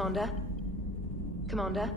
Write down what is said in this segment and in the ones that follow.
Commander? Commander?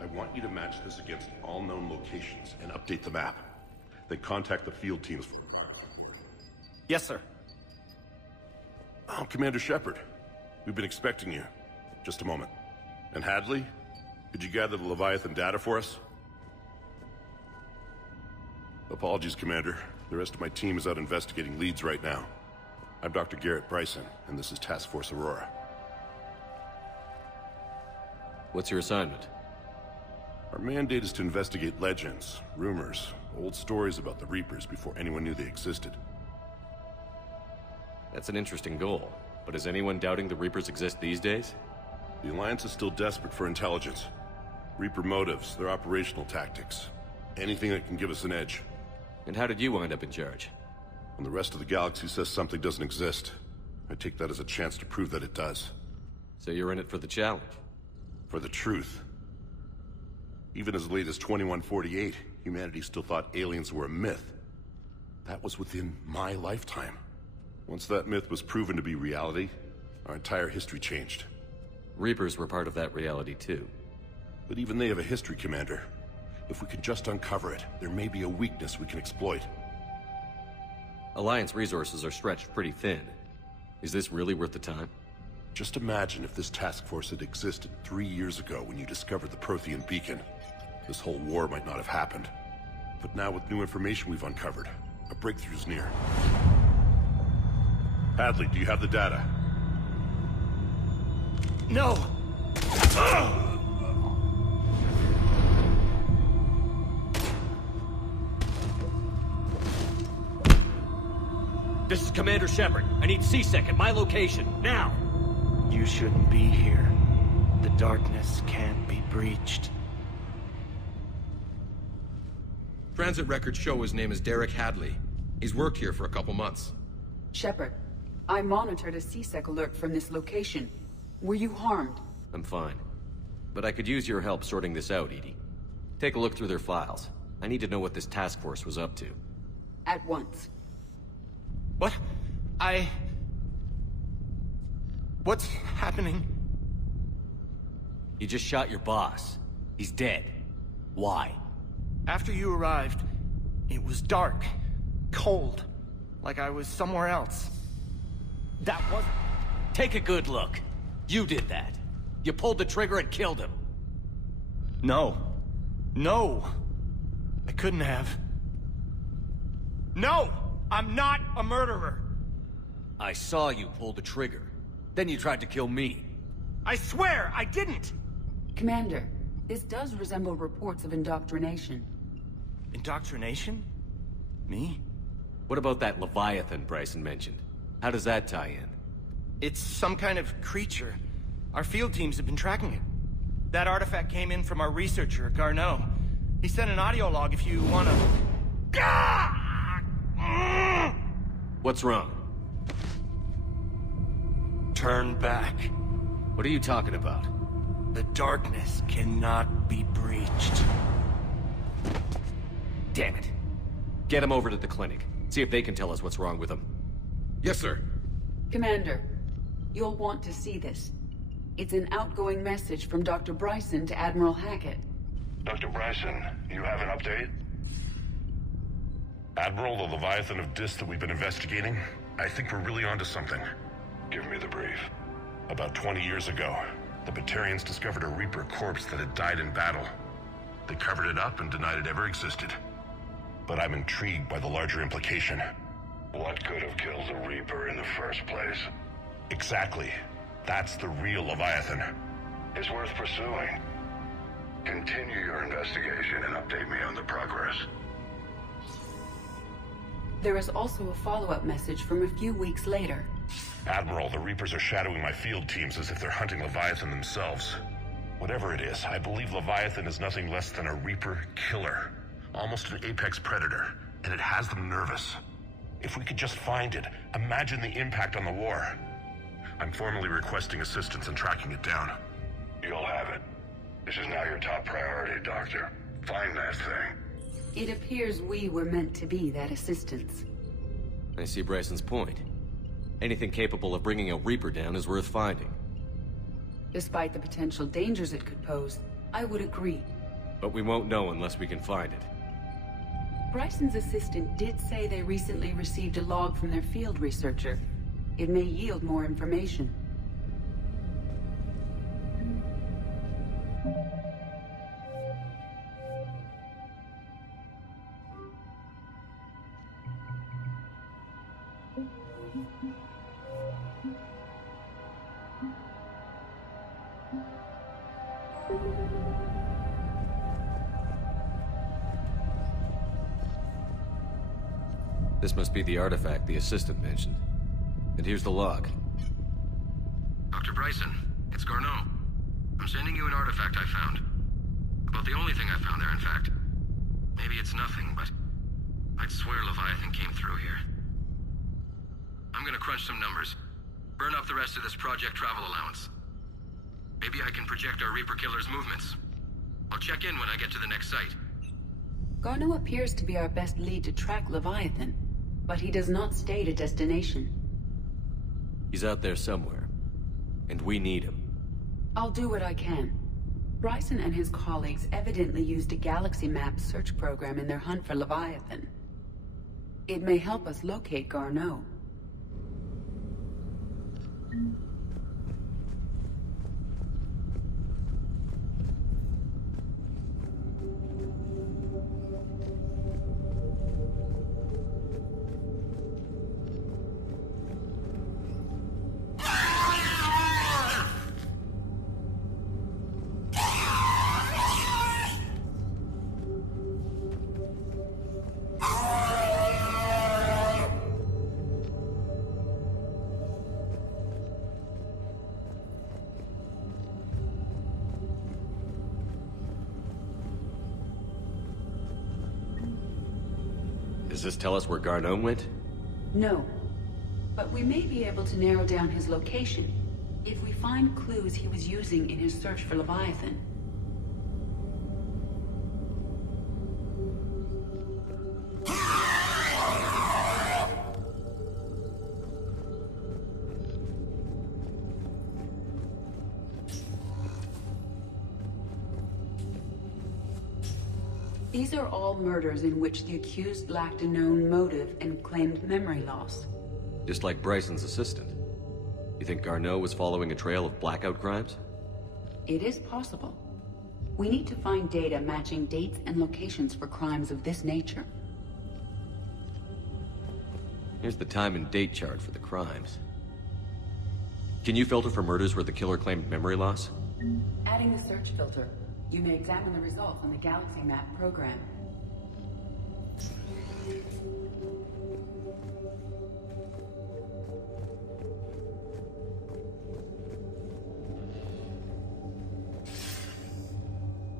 I want you to match this against all known locations and update the map. Then contact the field teams for... Yes, sir. Oh, Commander Shepard. We've been expecting you. Just a moment. And Hadley? Could you gather the Leviathan data for us? Apologies, Commander. The rest of my team is out investigating leads right now. I'm Dr. Garrett Bryson, and this is Task Force Aurora. What's your assignment? Our mandate is to investigate legends, rumors, old stories about the Reapers before anyone knew they existed. That's an interesting goal, but is anyone doubting the Reapers exist these days? The Alliance is still desperate for intelligence. Reaper motives, their operational tactics. Anything that can give us an edge. And how did you wind up in charge? When the rest of the galaxy says something doesn't exist, I take that as a chance to prove that it does. So you're in it for the challenge? For the truth. Even as late as 2148, humanity still thought aliens were a myth. That was within my lifetime. Once that myth was proven to be reality, our entire history changed. Reapers were part of that reality too. But even they have a history, Commander. If we can just uncover it, there may be a weakness we can exploit. Alliance resources are stretched pretty thin. Is this really worth the time? Just imagine if this task force had existed 3 years ago when you discovered the Prothean beacon. This whole war might not have happened. But now with new information we've uncovered, a breakthrough's near. Hadley, do you have the data? No! This is Commander Shepard. I need C-Sec at my location, now! You shouldn't be here. The darkness can't be breached. Transit records show his name is Derek Hadley. He's worked here for a couple months. Shepard, I monitored a C-Sec alert from this location. Were you harmed? I'm fine. But I could use your help sorting this out, Edie. Take a look through their files. I need to know what this task force was up to. At once. What? What's happening? You just shot your boss. He's dead. Why? After you arrived, it was dark, cold, like I was somewhere else. That wasn't... Take a good look. You did that. You pulled the trigger and killed him. No. No! I couldn't have. No! I'm not a murderer! I saw you pull the trigger. Then you tried to kill me. I swear, I didn't! Commander, this does resemble reports of indoctrination. Indoctrination? Me? What about that Leviathan Bryson mentioned? How does that tie in? It's some kind of creature. Our field teams have been tracking it. That artifact came in from our researcher, Garneau. He sent an audio log if you wanna... What's wrong? Turn back. What are you talking about? The darkness cannot be breached. Damn it. Get him over to the clinic. See if they can tell us what's wrong with him. Yes, sir. Commander, you'll want to see this. It's an outgoing message from Dr. Bryson to Admiral Hackett. Dr. Bryson, you have an update? Admiral, the Leviathan of Dis that we've been investigating, I think we're really onto something. Give me the brief. About 20 years ago, the Batarians discovered a Reaper corpse that had died in battle. They covered it up and denied it ever existed. But I'm intrigued by the larger implication. What could have killed the Reaper in the first place? Exactly. That's the real Leviathan. It's worth pursuing. Continue your investigation and update me on the progress. There is also a follow-up message from a few weeks later. Admiral, the Reapers are shadowing my field teams as if they're hunting Leviathan themselves. Whatever it is, I believe Leviathan is nothing less than a Reaper killer. Almost an apex predator, and it has them nervous. If we could just find it, imagine the impact on the war. I'm formally requesting assistance in tracking it down. You'll have it. This is now your top priority, Doctor. Find that thing. It appears we were meant to be that assistance. I see Bryson's point. Anything capable of bringing a Reaper down is worth finding. Despite the potential dangers it could pose, I would agree. But we won't know unless we can find it. Bryson's assistant did say they recently received a log from their field researcher. It may yield more information. This must be the artifact the assistant mentioned. And here's the log. Dr. Bryson, it's Garneau. I'm sending you an artifact I found. About the only thing I found there, in fact. Maybe it's nothing, but I'd swear Leviathan came through here. I'm gonna crunch some numbers. Burn up the rest of this project travel allowance. Maybe I can project our Reaper killer's movements. I'll check in when I get to the next site. Garneau appears to be our best lead to track Leviathan, but he does not state a destination. He's out there somewhere, and we need him. I'll do what I can. Bryson and his colleagues evidently used a galaxy map search program in their hunt for Leviathan. It may help us locate Garneau. Does this tell us where Garneau went? No, but we may be able to narrow down his location if we find clues he was using in his search for Leviathan. These are all murders in which the accused lacked a known motive and claimed memory loss. Just like Bryson's assistant. You think Garneau was following a trail of blackout crimes? It is possible. We need to find data matching dates and locations for crimes of this nature. Here's the time and date chart for the crimes. Can you filter for murders where the killer claimed memory loss? Adding the search filter, you may examine the results on the Galaxy Map program.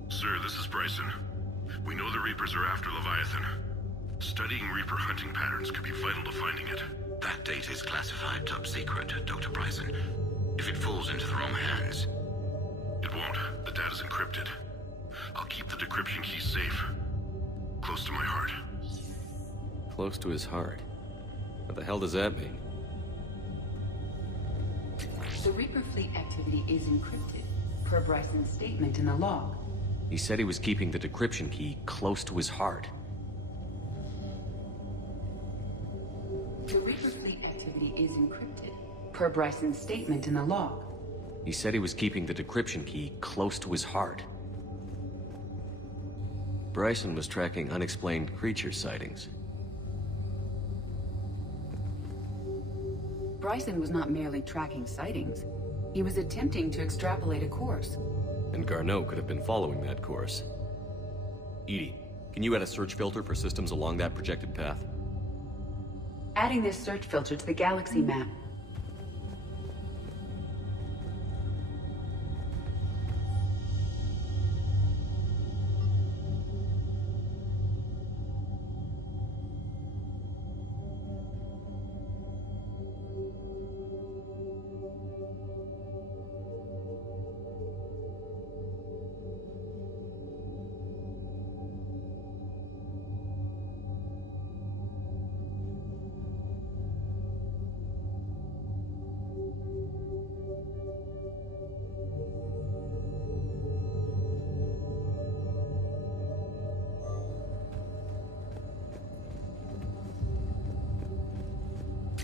Sir, this is Bryson. We know the Reapers are after Leviathan. Studying Reaper hunting patterns could be vital to finding it. That data is classified top secret, Dr. Bryson. If it falls into the wrong hands... It won't. The data's encrypted. I'll keep the decryption key safe. Close to my heart. Close to his heart. What the hell does that mean? The Reaper fleet activity is encrypted, per Bryson's statement in the log. He said he was keeping the decryption key close to his heart. The Reaper fleet activity is encrypted, per Bryson's statement in the log. He said he was keeping the decryption key close to his heart. Bryson was tracking unexplained creature sightings. Bryson was not merely tracking sightings. He was attempting to extrapolate a course. And Garneau could have been following that course. EDI, can you add a search filter for systems along that projected path? Adding this search filter to the Galaxy Map.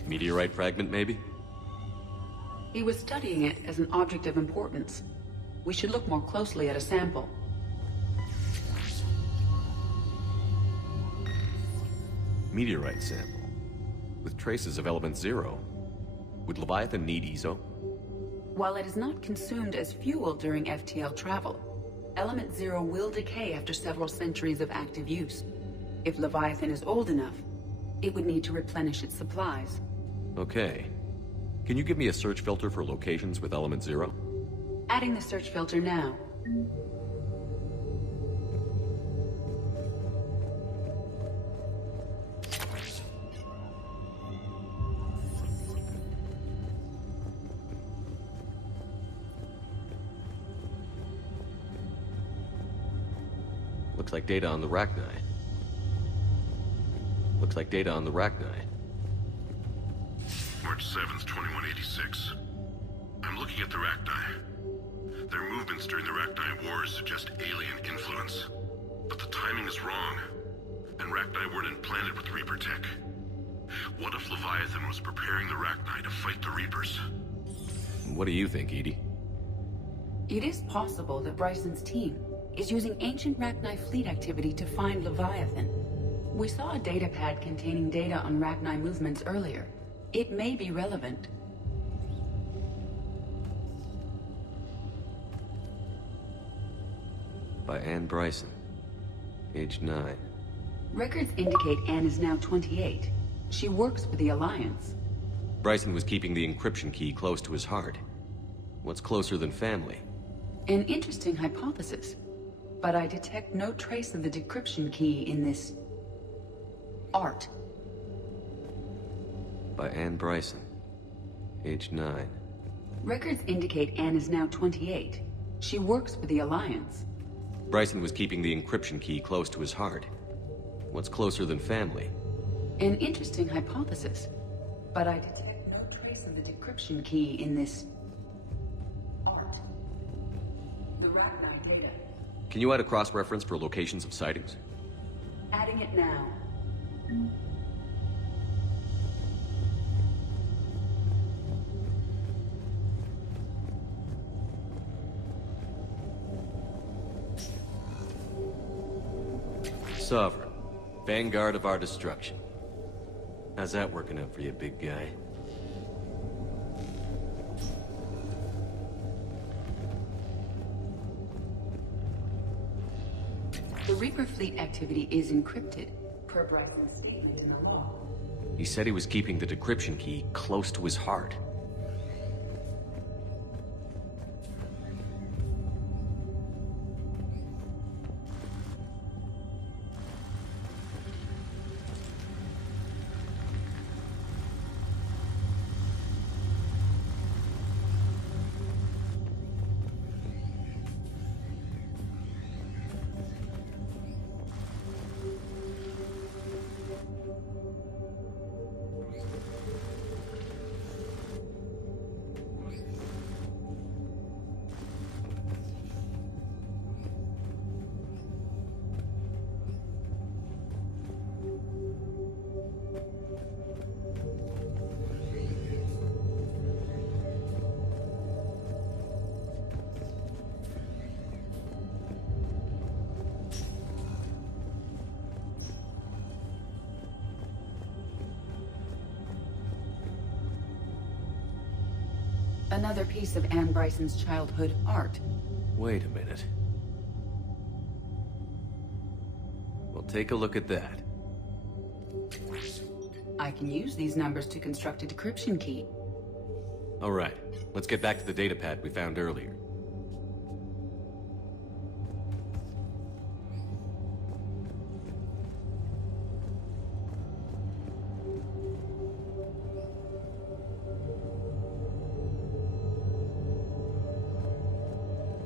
Meteorite fragment, maybe? He was studying it as an object of importance. We should look more closely at a sample. Meteorite sample. With traces of element 0. Would Leviathan need ESO? While it is not consumed as fuel during FTL travel, element 0 will decay after several centuries of active use. If Leviathan is old enough, it would need to replenish its supplies. Okay. Can you give me a search filter for locations with element 0? Adding the search filter now. Looks like data on the rachni. Looks like data on the rachni. March 7th, 2186. I'm looking at the rachni. Their movements during the rachni wars suggest alien influence. But the timing is wrong. And rachni weren't implanted with Reaper tech. What if Leviathan was preparing the rachni to fight the Reapers? What do you think, EDI? It is possible that Bryson's team is using ancient rachni fleet activity to find Leviathan. We saw a datapad containing data on rachni movements earlier. It may be relevant. By Anne Bryson. Age 9. Records indicate Anne is now 28. She works for the Alliance. Bryson was keeping the encryption key close to his heart. What's closer than family? An interesting hypothesis. But I detect no trace of the decryption key in this... art. By Anne Bryson. Age 9. Records indicate Anne is now 28. She works for the Alliance. Bryson was keeping the encryption key close to his heart. What's closer than family? An interesting hypothesis. But I detect no trace of the decryption key in this... art. The rachni data. Can you add a cross-reference for locations of sightings? Adding it now. Sovereign. Vanguard of our destruction. How's that working out for you, big guy? The Reaper fleet activity is encrypted, per Bryson's statement in the law. He said he was keeping the decryption key close to his heart. Another piece of Anne Bryson's childhood art. Wait a minute. Well, take a look at that. I can use these numbers to construct a decryption key. All right, let's get back to the datapad we found earlier.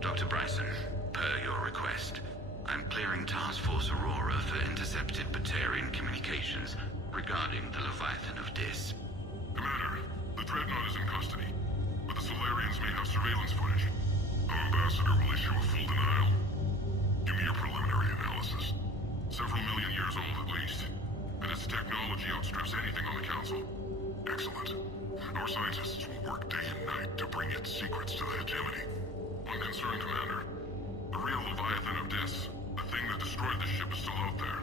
Dr. Bryson, per your request, I'm clearing Task Force Aurora for intercepted Batarian communications regarding the Leviathan of Dis. Commander, the Dreadnought is in custody, but the Solarians may have surveillance footage. Our ambassador will issue a full denial. Give me your preliminary analysis. Several million years old at least, and its technology outstrips anything on the Council. Excellent. Our scientists will work day and night to bring its secrets to the hegemony. One concern, Commander. The real Leviathan of Dis, the thing that destroyed the ship, is still out there,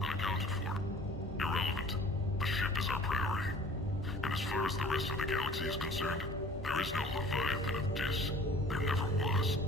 unaccounted for. Irrelevant. The ship is our priority. And as far as the rest of the galaxy is concerned, there is no Leviathan of Dis. There never was.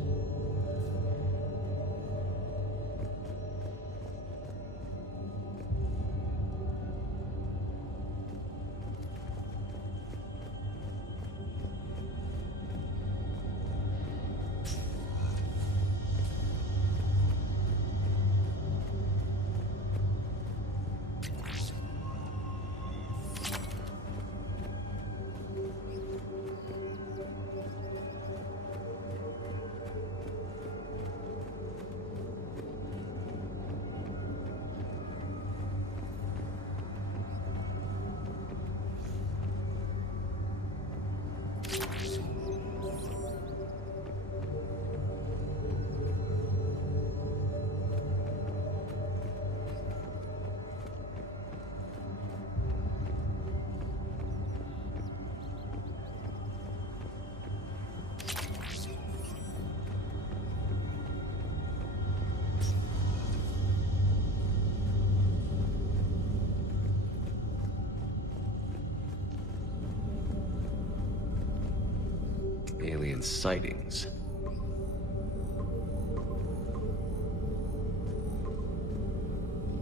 Alien sightings.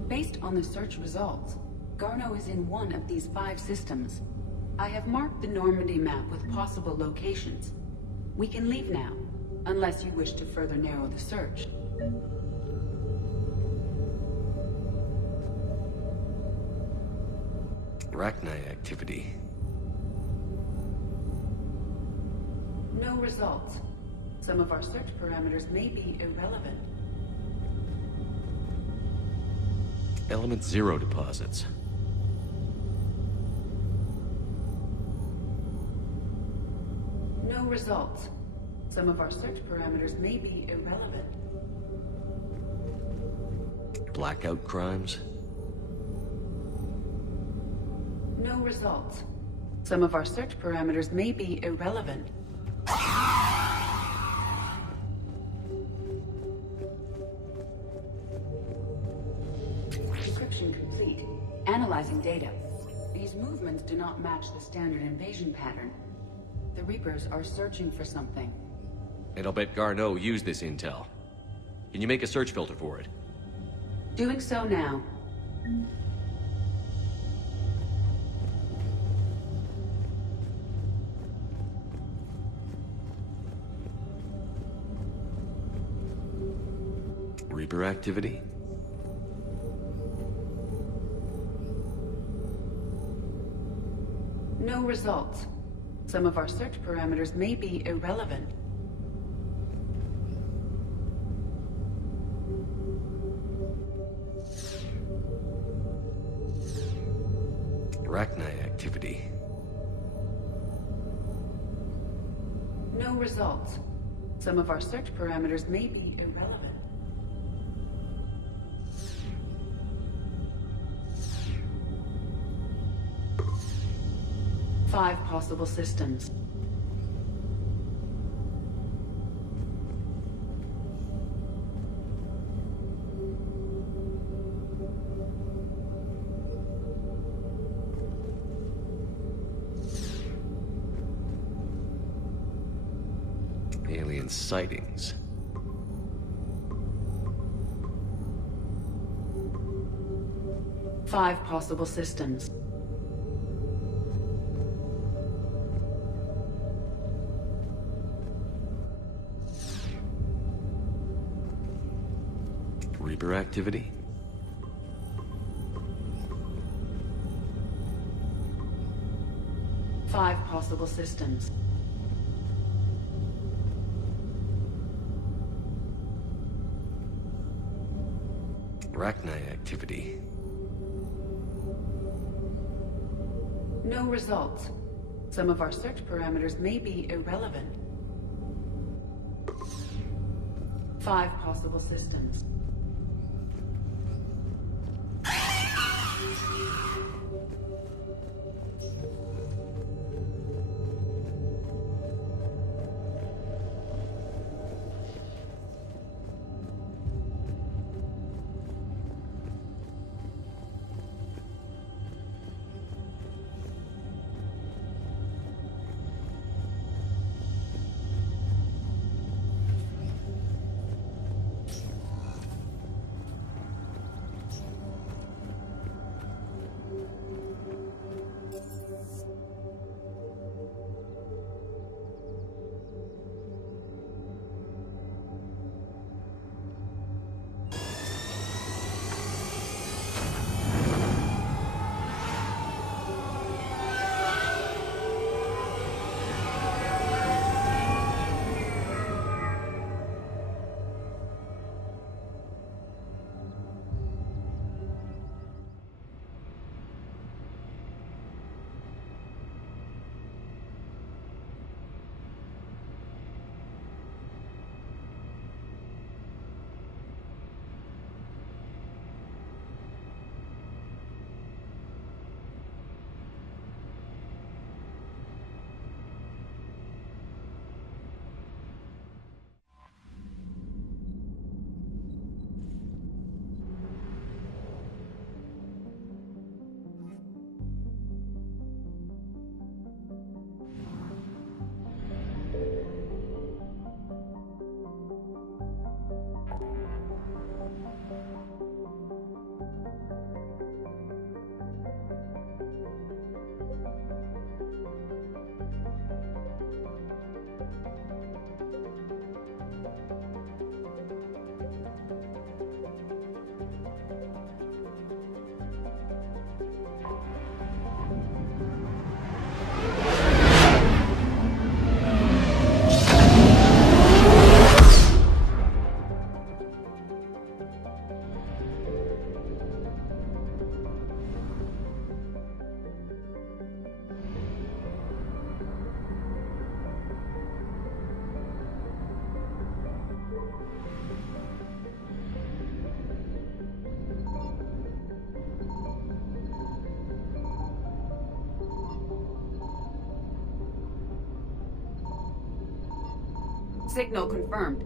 Based on the search results, Garneau is in one of these 5 systems. I have marked the Normandy map with possible locations. We can leave now, unless you wish to further narrow the search. Rachni activity. No results. Some of our search parameters may be irrelevant. Element 0 deposits. No results. Some of our search parameters may be irrelevant. Blackout crimes. No results. Some of our search parameters may be irrelevant. Encryption complete. Analyzing data. These movements do not match the standard invasion pattern. The Reapers are searching for something. And I'll bet Garneau used this intel. Can you make a search filter for it? Doing so now. Reaper activity? No results. Some of our search parameters may be irrelevant. Rachni activity. No results. Some of our search parameters may be irrelevant. Five possible systems. Alien sightings. Five possible systems. Reaper activity? Five possible systems. Rachni activity. No results. Some of our search parameters may be irrelevant. Five possible systems. Signal confirmed.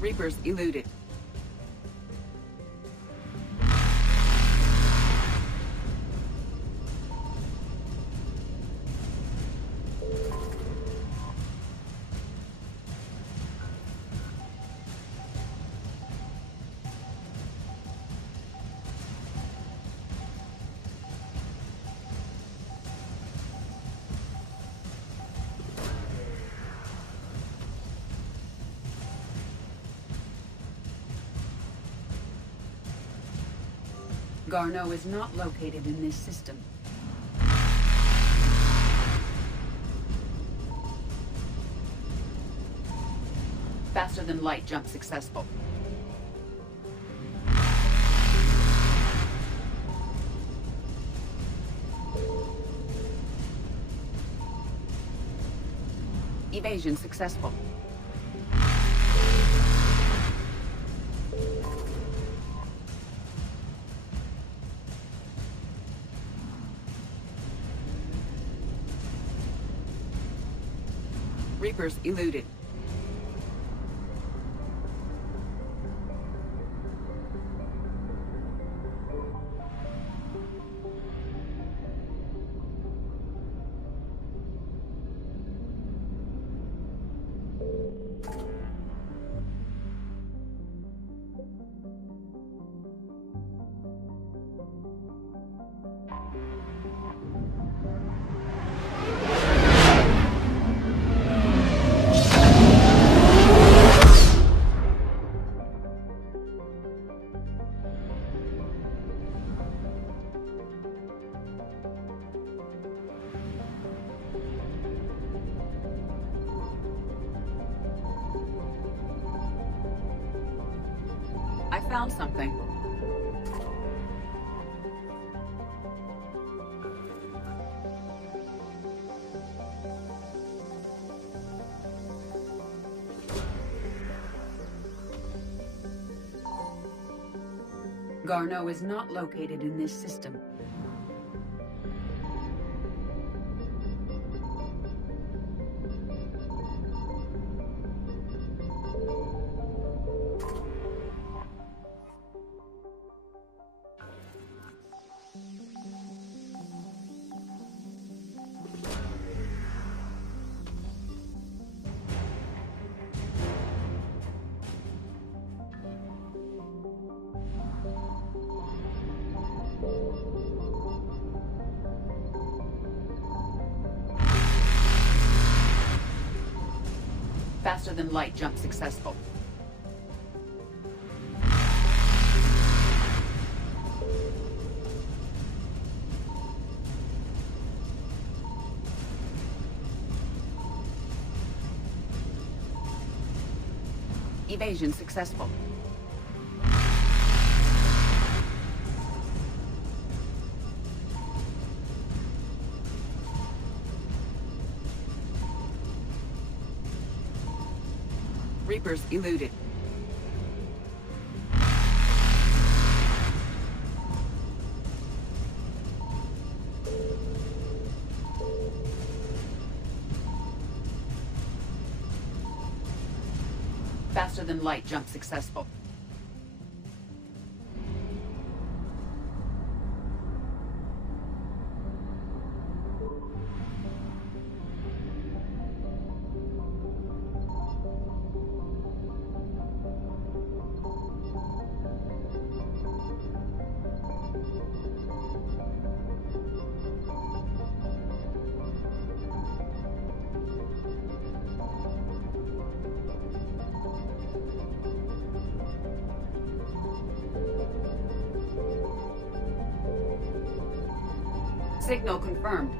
Reapers eluded. Garneau is not located in this system. Faster than light jump successful. Evasion successful. Reapers eluded. I found something. Garneau is not located in this system. Faster than light jump successful. Evasion successful. Reapers eluded. Faster than light jump successful. Signal confirmed.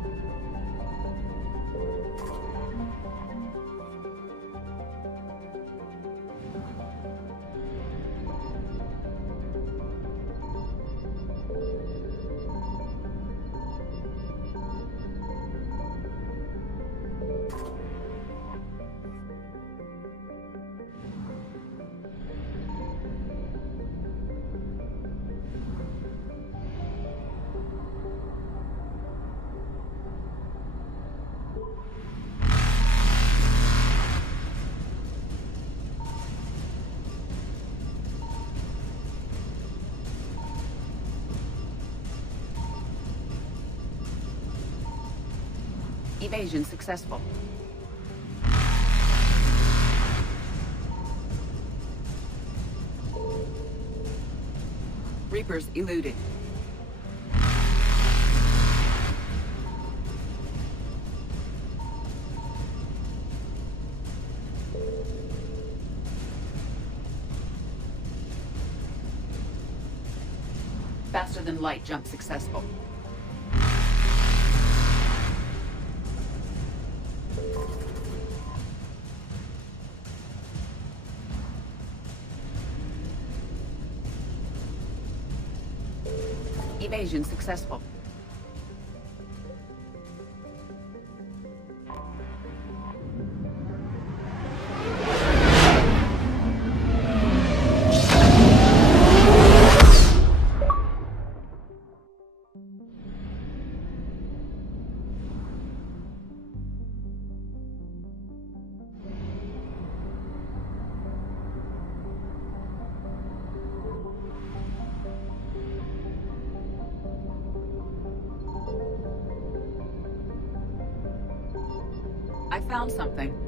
Evasion successful. Reapers eluded. Faster than light jump successful. Evasion successful. I found something.